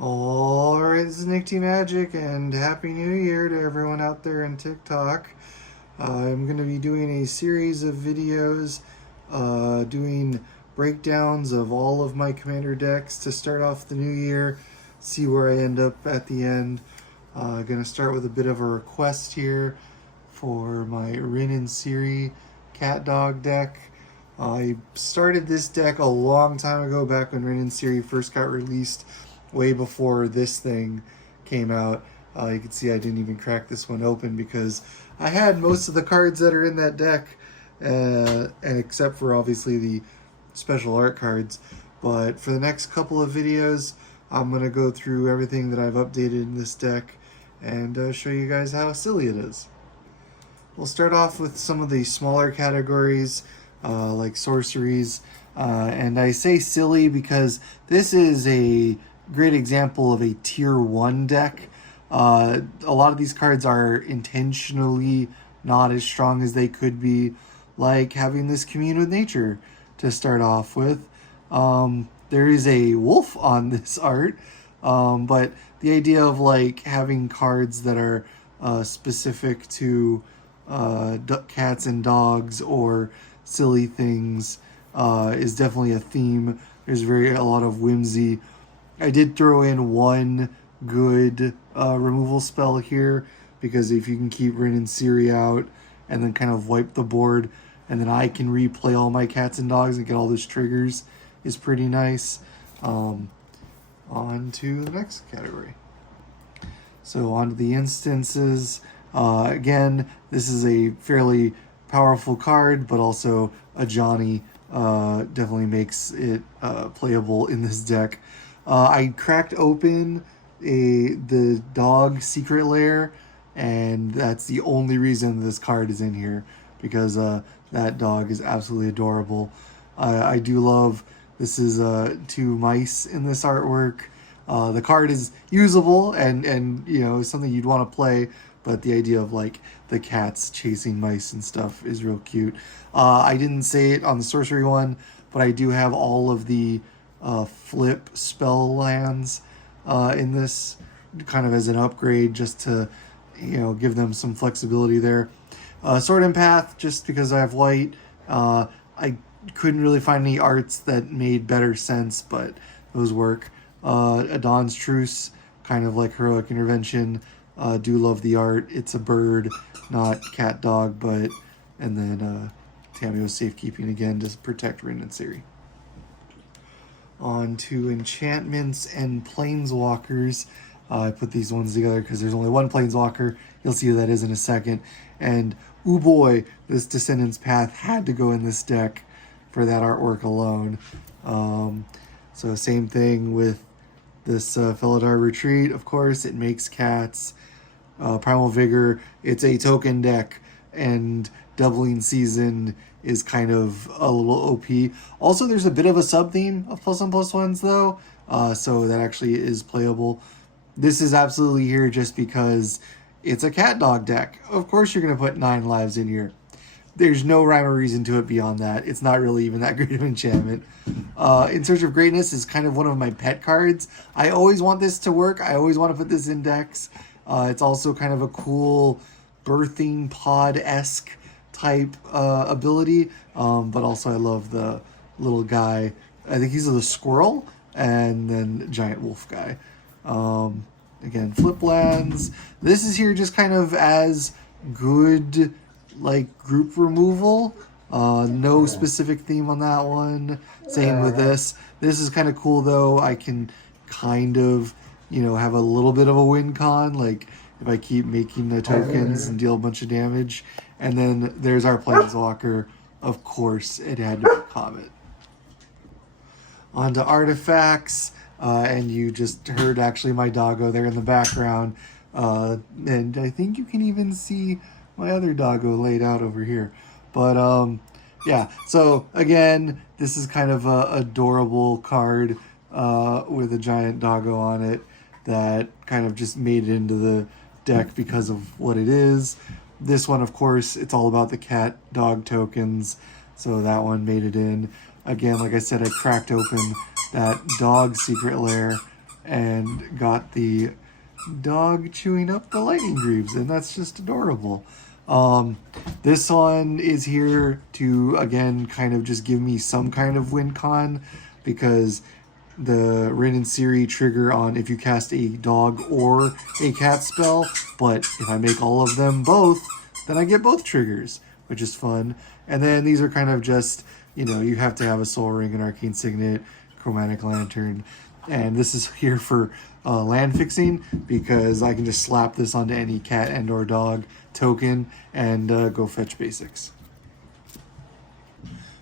Alright, this is Nick T Magic, and Happy New Year to everyone out there in TikTok. I'm going to be doing a series of videos doing breakdowns of all of my commander decks to start off the new year, see where I end up at the end. Going to start with a bit of a request here for my Rin and Seri CatDog deck. I started this deck a long time ago, back when Rin and Seri first got released, way before this thing came out. You can see I didn't even crack this one open because I had most of the cards that are in that deck, and except for obviously the special art cards. But for the next couple of videos, I'm going to go through everything that I've updated in this deck and show you guys how silly it is. We'll start off with some of the smaller categories, like sorceries. And I say silly because this is a great example of a tier 1 deck. A lot of these cards are intentionally not as strong as they could be, like having this Commune with Nature to start off with. There is a wolf on this art, but the idea of like having cards that are specific to cats and dogs or silly things is definitely a theme. There's a lot of whimsy. I did throw in one good removal spell here, because if you can keep Rin and Seri out and then kind of wipe the board, and then I can replay all my cats and dogs and get all those triggers, is pretty nice. On to the next category. So on to the instances. Again, this is a fairly powerful card, but also a Johnny definitely makes it playable in this deck. I cracked open the dog secret lair, and that's the only reason this card is in here, because that dog is absolutely adorable. I do love, this is 2 mice in this artwork. The card is usable and you know, something you'd want to play, but the idea of like the cats chasing mice and stuff is real cute. I didn't say it on the sorcery one, but I do have all of the flip spell lands in this, kind of as an upgrade, just to, you know, give them some flexibility there. Sword and Path, just because I have white. I couldn't really find any arts that made better sense, but those work. Adon's Truce, kind of like Heroic Intervention. Do love the art. It's a bird, not cat dog, but, and then Tameo's Safekeeping again to protect Rin and Seri. On to enchantments and planeswalkers. I put these ones together because there's only one planeswalker. You'll see who that is in a second. And oh boy, this Descendant's Path had to go in this deck for that artwork alone. So same thing with this Felidar Retreat. Of course, it makes cats. Primal Vigor, it's a token deck, and Doubling Season is kind of a little OP. Also, there's a bit of a sub-theme of +1/+1s though, so that actually is playable. This is absolutely here just because it's a CatDog deck. Of course you're going to put 9 lives in here. There's no rhyme or reason to it beyond that. It's not really even that great of an enchantment. In Search of Greatness is kind of one of my pet cards. I always want this to work. I always want to put this in decks. It's also kind of a cool birthing pod-esque type ability, but also I love the little guy. I think he's a squirrel, and then giant wolf guy. Again, flip lands. This is here just kind of as good, like, group removal. No specific theme on that one. Same with this. This is kind of cool though. I can kind of, you know, have a little bit of a win con, like if I keep making the tokens and deal a bunch of damage. And then there's our Planeswalker. Of course, it had to be Comet. On to artifacts, and you just heard actually my doggo there in the background. And I think you can even see my other doggo laid out over here. But yeah, so again, this is kind of a adorable card with a giant doggo on it that kind of just made it into the deck because of what it is. This one, of course, it's all about the cat dog tokens, so that one made it in. Again, like I said, I cracked open that dog secret lair and got the dog chewing up the lightning greaves, and that's just adorable. This one is here to, again, kind of just give me some kind of win con, because the Rin and Seri trigger on if you cast a dog or a cat spell, but if I make all of them both, then I get both triggers, which is fun. And then these are kind of just, you have to have a Soul Ring, an Arcane Signet, Chromatic Lantern, and this is here for land fixing, because I can just slap this onto any cat and or dog token and go fetch basics.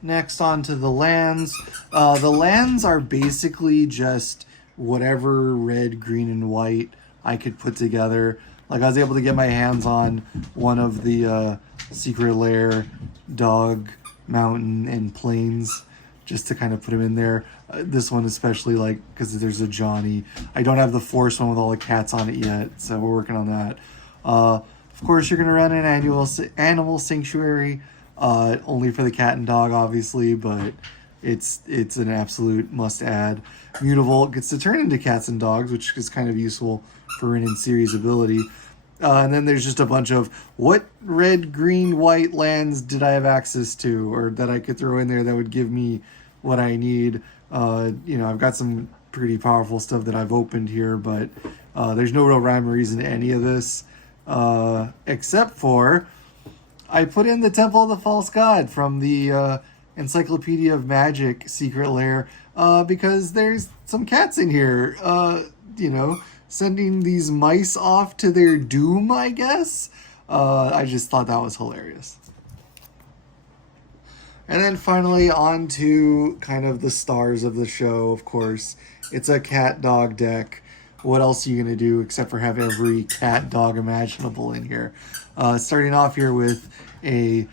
Next, on to the lands. The lands are basically just whatever red, green, and white I could put together. Like, I was able to get my hands on one of the Secret Lair, Dog, Mountain, and Plains, just to kind of put them in there. This one especially, like, because there's a Johnny. I don't have the Force one with all the cats on it yet, so we're working on that. Of course, you're going to run an Animal Sanctuary, only for the cat and dog, obviously, but it's an absolute must-add. Mutavault gets to turn into cats and dogs, which is kind of useful for Rin and Seri's ability. And then there's just a bunch of what red, green, white lands did I have access to, or that I could throw in there that would give me what I need. I've got some pretty powerful stuff that I've opened here, but there's no real rhyme or reason to any of this, except for I put in the Temple of the False God from the Encyclopedia of Magic Secret Lair, because there's some cats in here, sending these mice off to their doom, I guess. I just thought that was hilarious. And then finally, on to kind of the stars of the show, of course. It's a cat-dog deck. What else are you going to do except for have every cat-dog imaginable in here? Starting off here with a,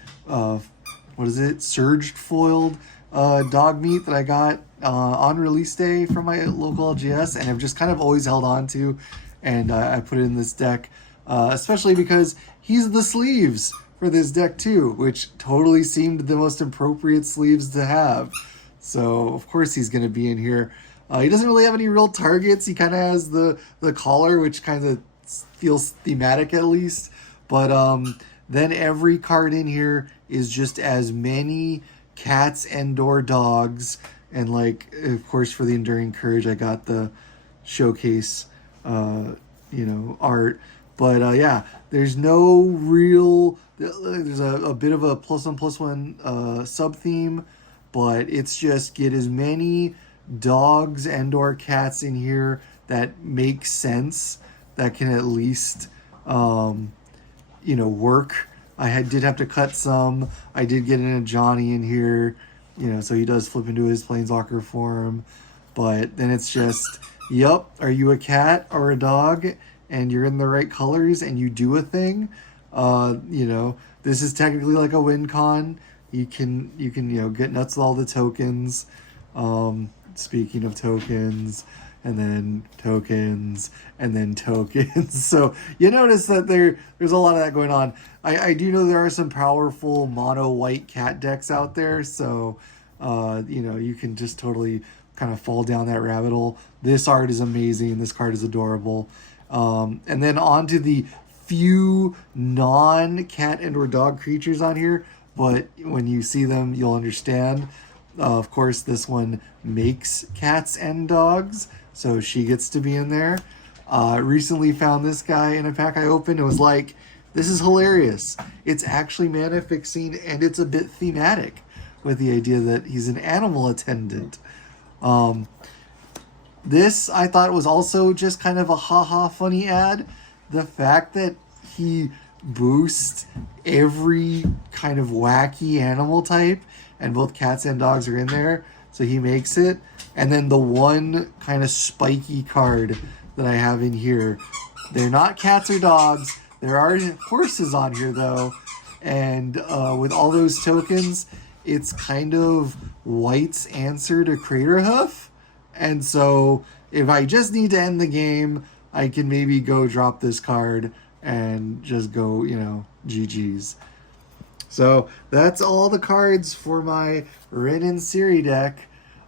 surged foiled dog meat that I got on release day from my local LGS, and I've just kind of always held on to, and I put it in this deck, especially because he's the sleeves for this deck too, which totally seemed the most appropriate sleeves to have. So of course he's going to be in here. He doesn't really have any real targets. He kind of has the collar, which kind of feels thematic at least. But then every card in here is just as many cats and or dogs. And like, of course, for the Enduring Courage, I got the showcase, art. But yeah, there's no real... There's a bit of a +1/+1 sub-theme, but it's just get as many dogs and or cats in here that make sense, that can at least, work. Did have to cut some. I did get in a Johnny in here, so he does flip into his Planeswalker form. But then it's just, yep, are you a cat or a dog? And you're in the right colors and you do a thing. This is technically like a win con. You can get nuts with all the tokens. Speaking of tokens, and then tokens, and then tokens. So you notice that there's a lot of that going on. I do know there are some powerful mono white cat decks out there. So, you can just totally kind of fall down that rabbit hole. This art is amazing. This card is adorable. And then on to the few non-cat and or dog creatures on here, but when you see them, you'll understand. Of course, this one makes cats and dogs, so she gets to be in there. Recently found this guy in a pack I opened and was like, this is hilarious. It's actually mana fixing, and it's a bit thematic with the idea that he's an animal attendant. This, I thought, was also just kind of a haha funny ad. The fact that he boosts every kind of wacky animal type, and both cats and dogs are in there, so he makes it. And then the one kind of spiky card that I have in here, they're not cats or dogs. There are horses on here, though. And with all those tokens, it's kind of White's answer to Craterhoof. And so if I just need to end the game, I can maybe go drop this card and just go, GG's. So that's all the cards for my Rin and Seri deck.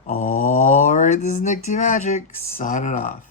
All right, this is Nick T Magic signing off.